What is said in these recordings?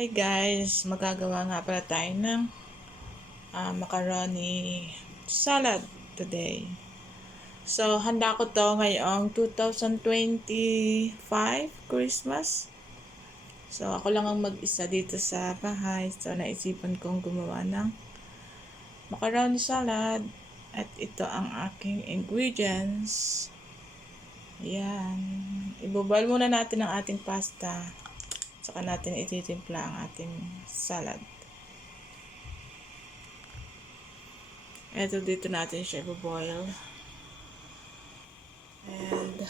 Hi guys, magagawa nga pala tayo ng macaroni salad today. So, handa ko to ngayong 2025 Christmas. So, ako lang ang mag-isa dito sa bahay. So, naisipan kong gumawa ng macaroni salad. At ito ang aking ingredients. Ayan. Ibubal muna natin ang ating pasta. Saka natin ititimpla ang ating salad. Ito dito natin siya i-boil. And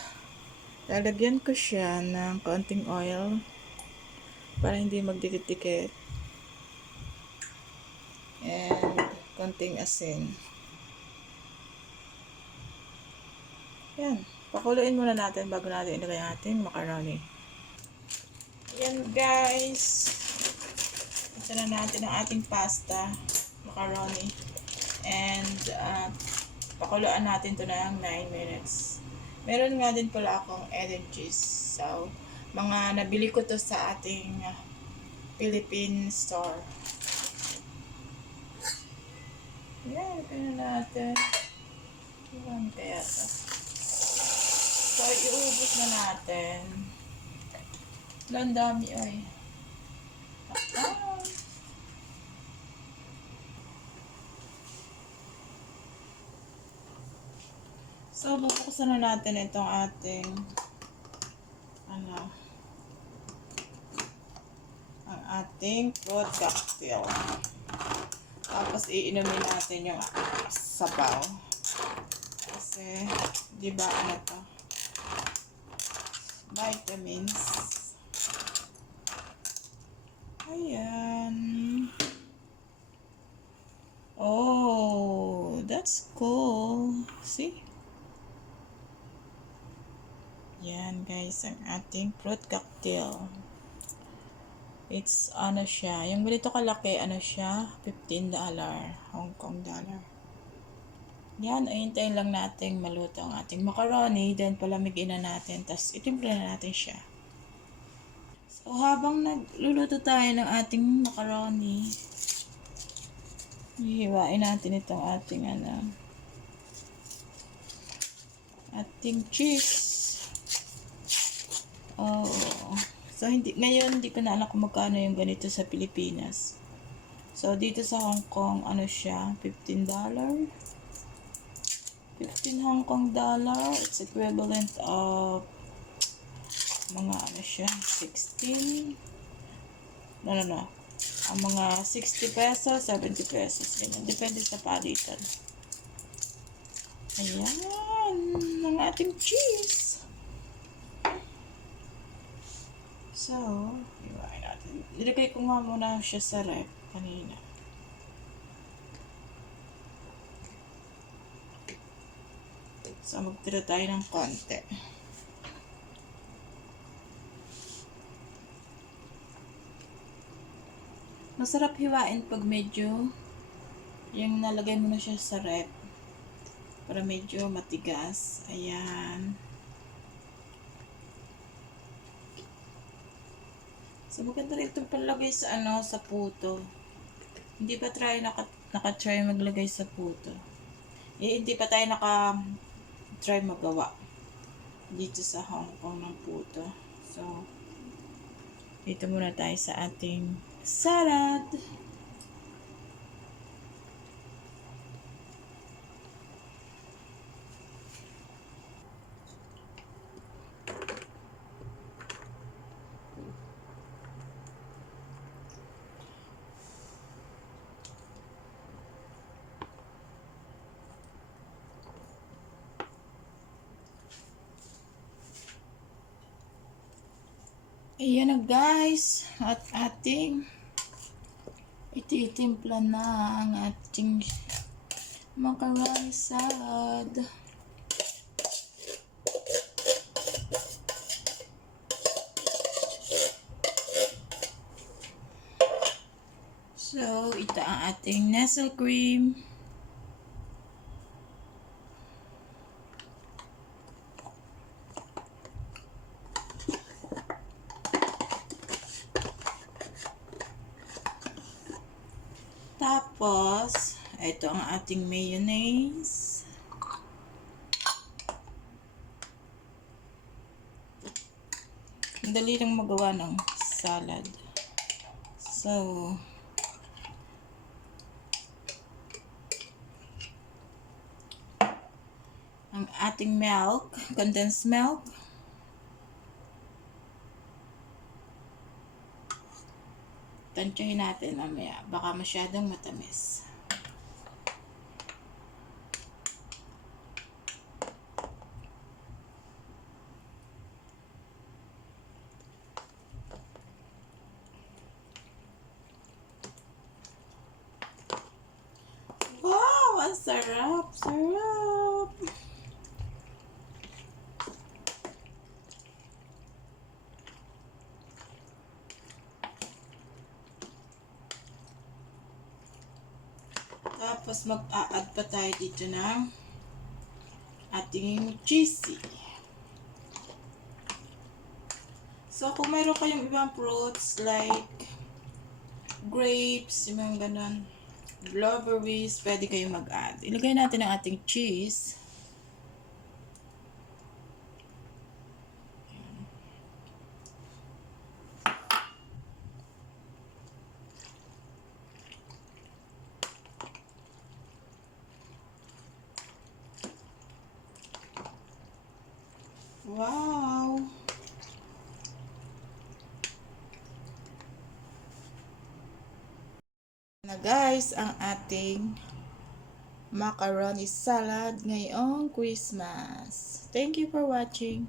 lalagyan ko siya ng konting oil para hindi magdikit-dikit. And konting asin. Yan. Pakuluin muna natin bago natin ilagay ang ating macaroni. Yan guys. Ito na natin ang ating pasta, macaroni. And pakuluan natin ito ng 9 minutes. Meron nga din pala akong added cheese. So, mga nabili ko to sa ating Philippine store. Yan, ito na natin. Yan, kaya ito. So, iubos na natin. Ang dami ay. So, bubuksan na natin itong ating ang ating fruit cocktail. Tapos, iinumin natin yung sabaw. Kasi, di ba to? Vitamins. Ayan. Oh, that's cool. See? Yan guys, ang ating fruit cocktail. It's siya. Yung ganito kalaki, siya? $15. Hong Kong dollar. Yan, ayuntayin lang natin maluto ang ating macaroni. Then palamigin na natin. Tapos itimpla na natin siya. So, habang nagluluto tayo ng ating macaroni, hihiwain natin itong ating ating cheese. Oh. So, ngayon, hindi ko na alam kung magkano yung ganito sa Pilipinas. So, dito sa Hong Kong, siya? $15? 15 Hong Kong dollar. It's equivalent of mga siya? 16? No. Ang mga 60 pesos, 70 pesos. Ganyan. Depende sa palitan. Ayan. Ang ating cheese. So, iwain natin. Ilagay ko nga muna siya sa ref kanina. So, magtira tayo ng konti. Masarap hiwain pag medyo yung nalagay mo na siya sa ref para medyo matigas. Ayan. So, maganda rin itong panlagay sa sa puto. Hindi pa tayo naka-try maglagay sa puto. Hindi pa tayo naka-try magawa dito sa Hong Kong ng puto. So, dito muna tayo sa ating salad. Ayan na guys, at ating ititimpla na ang ating macaroni salad. So, ito ang ating Nestle cream. Tapos, ito ang ating mayonnaise. Ang dali lang magawa ng salad. So, ang ating milk, condensed milk. Tansyahin natin mamaya, baka masyadong matamis. Wow, ang sarap, sarap. Tapos mag-a-add pa tayo dito ng ating cheesy. So, kung mayroon kayong ibang fruits like grapes, yung mga ganun, blueberries, pwede kayong mag-add. Ilagay natin ang ating cheese. Wow! Na guys, ang ating macaroni salad ngayong Christmas. Thank you for watching.